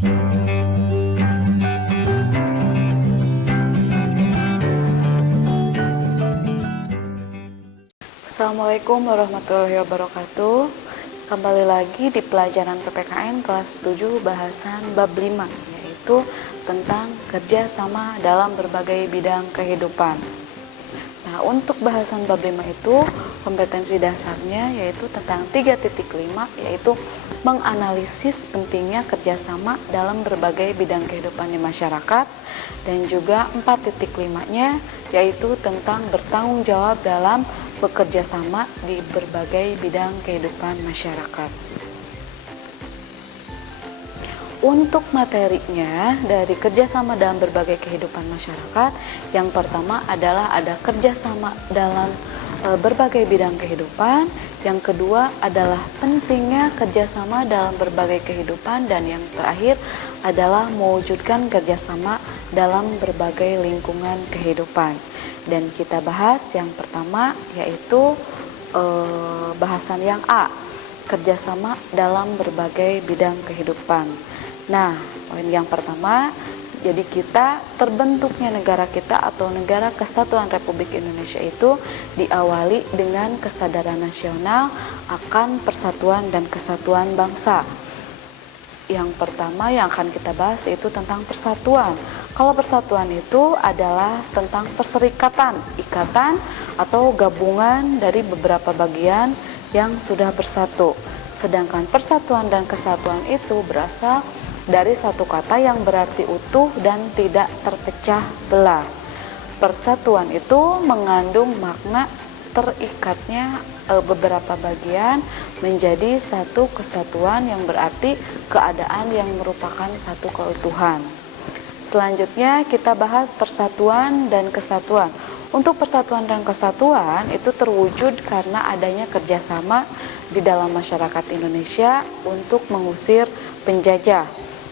Assalamualaikum warahmatullahi wabarakatuh. Kembali lagi di pelajaran PPKN kelas 7 bahasan bab 5, yaitu tentang kerjasama dalam berbagai bidang kehidupan. Nah, untuk bahasan bab 5 itu kompetensi dasarnya yaitu tentang 3.5, yaitu menganalisis pentingnya kerjasama dalam berbagai bidang kehidupan di masyarakat, dan juga 4.5-nya yaitu tentang bertanggung jawab dalam bekerja sama di berbagai bidang kehidupan masyarakat. Untuk materinya dari kerjasama dalam berbagai kehidupan masyarakat, yang pertama adalah ada kerjasama dalam berbagai bidang kehidupan, yang kedua adalah pentingnya kerjasama dalam berbagai kehidupan, dan yang terakhir adalah mewujudkan kerjasama dalam berbagai lingkungan kehidupan. Dan kita bahas yang pertama yaitu bahasan yang A, kerjasama dalam berbagai bidang kehidupan. Nah, poin yang pertama, jadi kita terbentuknya negara kita atau Negara Kesatuan Republik Indonesia itu diawali dengan kesadaran nasional akan persatuan dan kesatuan bangsa. Yang pertama yang akan kita bahas yaitu tentang persatuan. Kalau persatuan itu adalah tentang perserikatan, ikatan atau gabungan dari beberapa bagian yang sudah bersatu. Sedangkan persatuan dan kesatuan itu berasal dari satu kata yang berarti utuh dan tidak terpecah belah. Persatuan itu mengandung makna terikatnya beberapa bagian menjadi satu kesatuan yang berarti keadaan yang merupakan satu keutuhan. Selanjutnya kita bahas persatuan dan kesatuan. Untuk persatuan dan kesatuan itu terwujud karena adanya kerjasama di dalam masyarakat Indonesia untuk mengusir penjajah.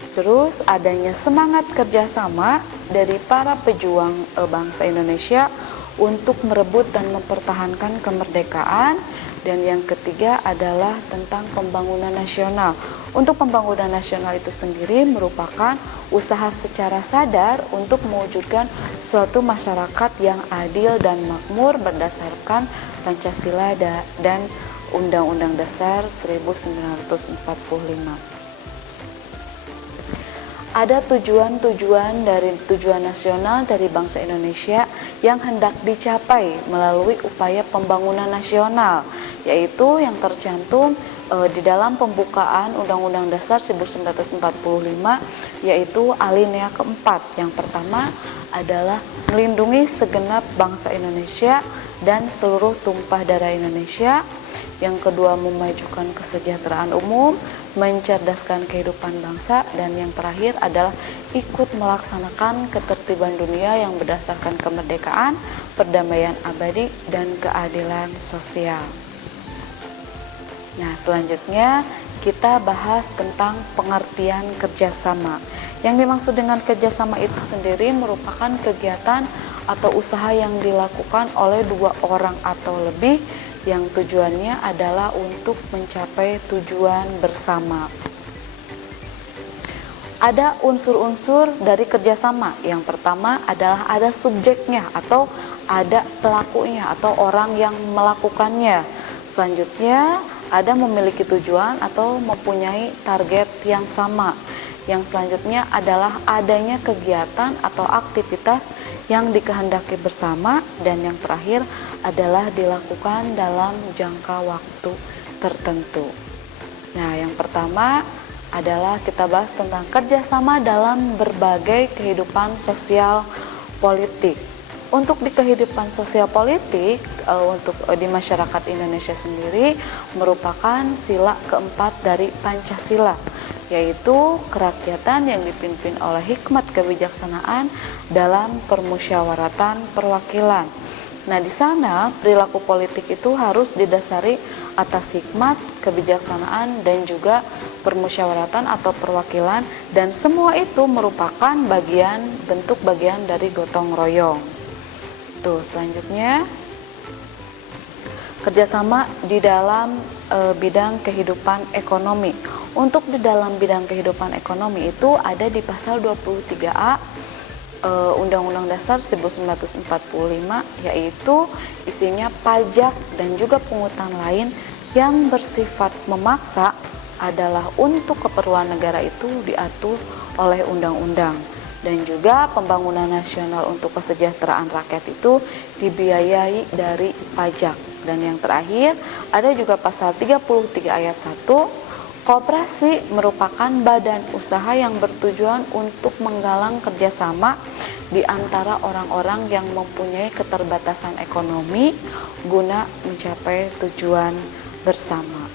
Terus adanya semangat kerjasama dari para pejuang bangsa Indonesia untuk merebut dan mempertahankan kemerdekaan. Dan yang ketiga adalah tentang pembangunan nasional. Untuk pembangunan nasional itu sendiri merupakan usaha secara sadar untuk mewujudkan suatu masyarakat yang adil dan makmur berdasarkan Pancasila dan Undang-Undang Dasar 1945. Ada tujuan-tujuan dari tujuan nasional dari bangsa Indonesia yang hendak dicapai melalui upaya pembangunan nasional, yaitu yang tercantum di dalam pembukaan Undang-Undang Dasar 1945, yaitu alinea keempat. Yang pertama adalah melindungi segenap bangsa Indonesia dan seluruh tumpah darah Indonesia. Yang kedua, memajukan kesejahteraan umum, mencerdaskan kehidupan bangsa, dan yang terakhir adalah ikut melaksanakan ketertiban dunia yang berdasarkan kemerdekaan, perdamaian abadi, dan keadilan sosial. Nah, selanjutnya kita bahas tentang pengertian kerjasama. Yang dimaksud dengan kerjasama itu sendiri merupakan kegiatan atau usaha yang dilakukan oleh dua orang atau lebih yang tujuannya adalah untuk mencapai tujuan bersama. Ada unsur-unsur dari kerjasama. Yang pertama adalah ada subjeknya atau ada pelakunya atau orang yang melakukannya. Selanjutnya ada memiliki tujuan atau mempunyai target yang sama. Yang selanjutnya adalah adanya kegiatan atau aktivitas yang dikehendaki bersama, dan yang terakhir adalah dilakukan dalam jangka waktu tertentu. Nah, yang pertama adalah kita bahas tentang kerjasama dalam berbagai kehidupan sosial politik. Untuk di kehidupan sosial politik, untuk di masyarakat Indonesia sendiri merupakan sila keempat dari Pancasila, yaitu kerakyatan yang dipimpin oleh hikmat kebijaksanaan dalam permusyawaratan perwakilan. Nah, di sana perilaku politik itu harus didasari atas hikmat, kebijaksanaan, dan juga permusyawaratan atau perwakilan, dan semua itu merupakan bentuk bagian dari gotong royong. Tuh, selanjutnya kerjasama di dalam bidang kehidupan ekonomi. Untuk di dalam bidang kehidupan ekonomi itu ada di pasal 23A Undang-Undang Dasar 1945, yaitu isinya pajak dan juga pungutan lain yang bersifat memaksa adalah untuk keperluan negara itu diatur oleh undang-undang, dan juga pembangunan nasional untuk kesejahteraan rakyat itu dibiayai dari pajak. Dan yang terakhir ada juga pasal 33 ayat 1, koperasi merupakan badan usaha yang bertujuan untuk menggalang kerjasama di antara orang-orang yang mempunyai keterbatasan ekonomi guna mencapai tujuan bersama.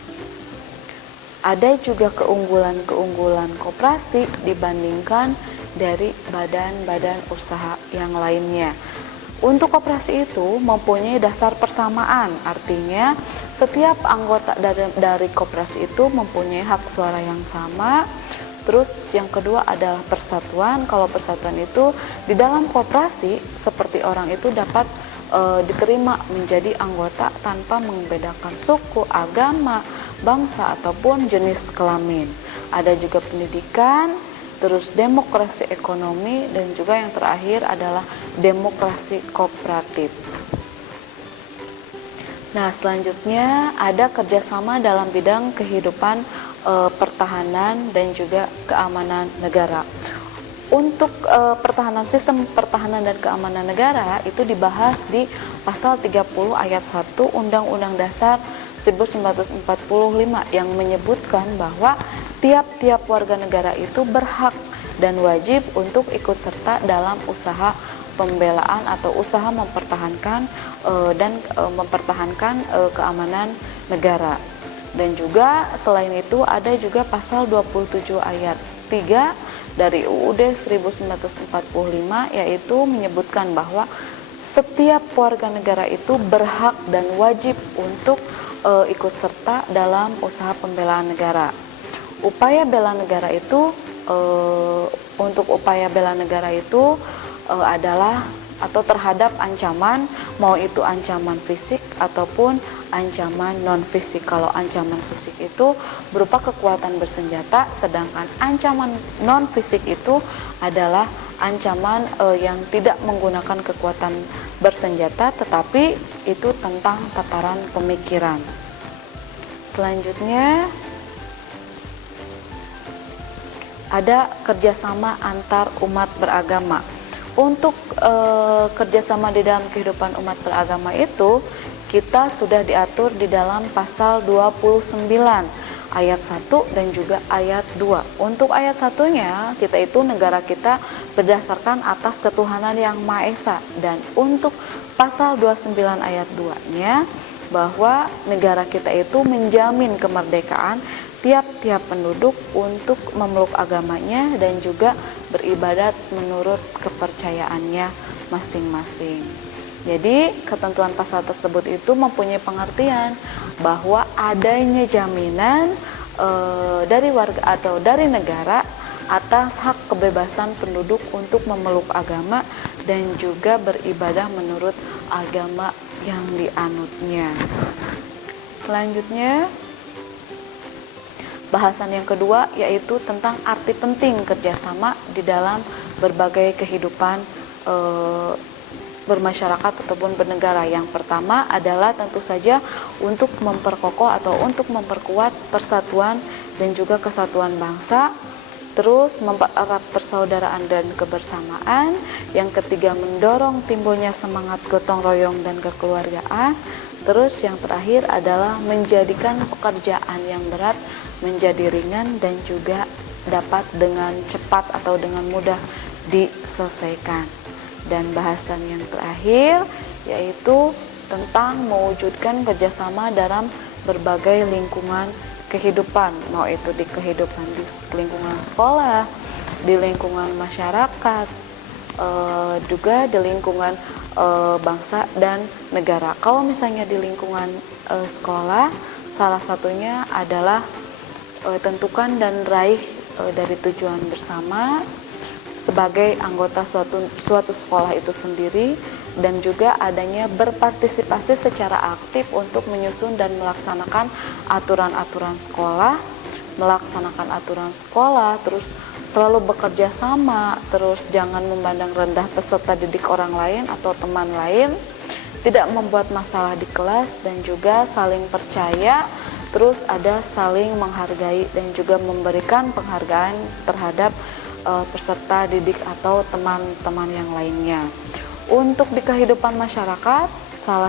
Ada juga keunggulan-keunggulan koperasi dibandingkan dari badan-badan usaha yang lainnya. Untuk koperasi itu mempunyai dasar persamaan, artinya setiap anggota dari koperasi itu mempunyai hak suara yang sama. Terus yang kedua adalah persatuan. Kalau persatuan itu di dalam koperasi seperti orang itu dapat diterima menjadi anggota tanpa membedakan suku, agama, bangsa ataupun jenis kelamin. Ada juga pendidikan, terus demokrasi ekonomi, dan juga yang terakhir adalah demokrasi kooperatif. Nah, selanjutnya ada kerjasama dalam bidang kehidupan pertahanan dan juga keamanan negara. Untuk sistem pertahanan dan keamanan negara itu dibahas di pasal 30 ayat 1 Undang-Undang Dasar 1945 yang menyebutkan bahwa tiap-tiap warga negara itu berhak dan wajib untuk ikut serta dalam usaha pembelaan atau usaha mempertahankan keamanan negara. Dan juga selain itu ada juga pasal 27 ayat 3 dari UUD 1945 yaitu menyebutkan bahwa setiap warga negara itu berhak dan wajib untuk ikut serta dalam usaha pembelaan negara. Upaya bela negara itu adalah atau terhadap ancaman, mau itu ancaman fisik ataupun ancaman non fisik. Kalau ancaman fisik itu berupa kekuatan bersenjata, sedangkan ancaman non fisik itu adalah ancaman yang tidak menggunakan kekuatan bersenjata, tetapi itu tentang tataran pemikiran. Selanjutnya ada kerjasama antar umat beragama. Untuk kerjasama di dalam kehidupan umat beragama itu kita sudah diatur di dalam pasal 29 ayat 1 dan juga ayat 2. Untuk ayat 1-nya kita itu negara kita berdasarkan atas ketuhanan yang Maha Esa, dan untuk pasal 29 ayat 2-nya bahwa negara kita itu menjamin kemerdekaan tiap-tiap penduduk untuk memeluk agamanya dan juga beribadat menurut kepercayaannya masing-masing. Jadi ketentuan pasal tersebut itu mempunyai pengertian bahwa adanya jaminan dari warga atau dari negara atas hak kebebasan penduduk untuk memeluk agama dan juga beribadah menurut agama yang dianutnya. Selanjutnya bahasan yang kedua yaitu tentang arti penting kerjasama di dalam berbagai kehidupan bermasyarakat ataupun bernegara. Yang pertama adalah tentu saja untuk memperkokoh atau untuk memperkuat persatuan dan juga kesatuan bangsa. Terus mempererat persaudaraan dan kebersamaan. Yang ketiga mendorong timbulnya semangat gotong royong dan kekeluargaan. Terus yang terakhir adalah menjadikan pekerjaan yang berat menjadi ringan dan juga dapat dengan cepat atau dengan mudah diselesaikan. Dan bahasan yang terakhir yaitu tentang mewujudkan kerjasama dalam berbagai lingkungan kehidupan, mau itu di kehidupan di lingkungan sekolah, di lingkungan masyarakat, juga di lingkungan bangsa dan negara. Kalau misalnya di lingkungan sekolah, salah satunya adalah tentukan dan raih dari tujuan bersama sebagai anggota suatu sekolah itu sendiri, dan juga adanya berpartisipasi secara aktif untuk menyusun dan melaksanakan aturan-aturan sekolah. melaksanakan aturan sekolah, terus selalu bekerja sama, terus jangan memandang rendah peserta didik orang lain atau teman lain, tidak membuat masalah di kelas, dan juga saling percaya, terus ada saling menghargai dan juga memberikan penghargaan terhadap peserta didik atau teman-teman yang lainnya. Untuk di kehidupan masyarakat, salah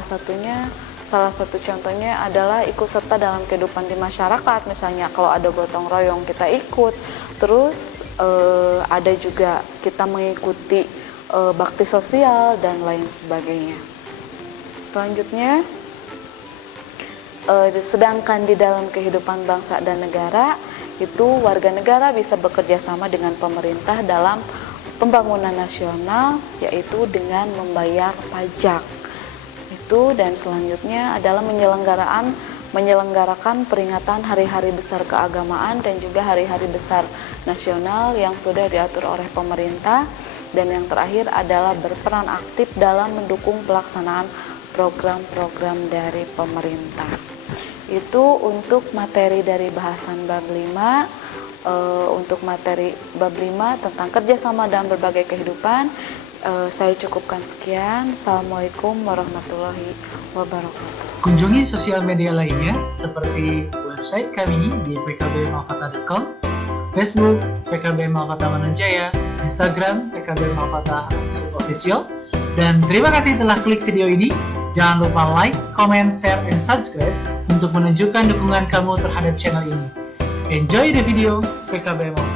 satu contohnya adalah ikut serta dalam kehidupan di masyarakat. Misalnya kalau ada gotong royong kita ikut, terus ada juga kita mengikuti bakti sosial dan lain sebagainya. Selanjutnya, sedangkan di dalam kehidupan bangsa dan negara, itu warga negara bisa bekerja sama dengan pemerintah dalam pembangunan nasional, yaitu dengan membayar pajak. Dan selanjutnya adalah menyelenggarakan peringatan hari-hari besar keagamaan dan juga hari-hari besar nasional yang sudah diatur oleh pemerintah. Dan yang terakhir adalah berperan aktif dalam mendukung pelaksanaan program-program dari pemerintah. Itu untuk materi dari bahasan bab 5. Untuk materi bab 5 tentang kerjasama dalam berbagai kehidupan, saya cukupkan sekian. Assalamualaikum warahmatullahi wabarakatuh. Kunjungi sosial media lainnya seperti website kami di pkbmalkata.com, Facebook PKB Malkata Mananjaya, Instagram PKB Malkata _official. Dan terima kasih telah klik video ini. Jangan lupa like, comment, share, and subscribe untuk menunjukkan dukungan kamu terhadap channel ini. Enjoy the video, PKB Malkata.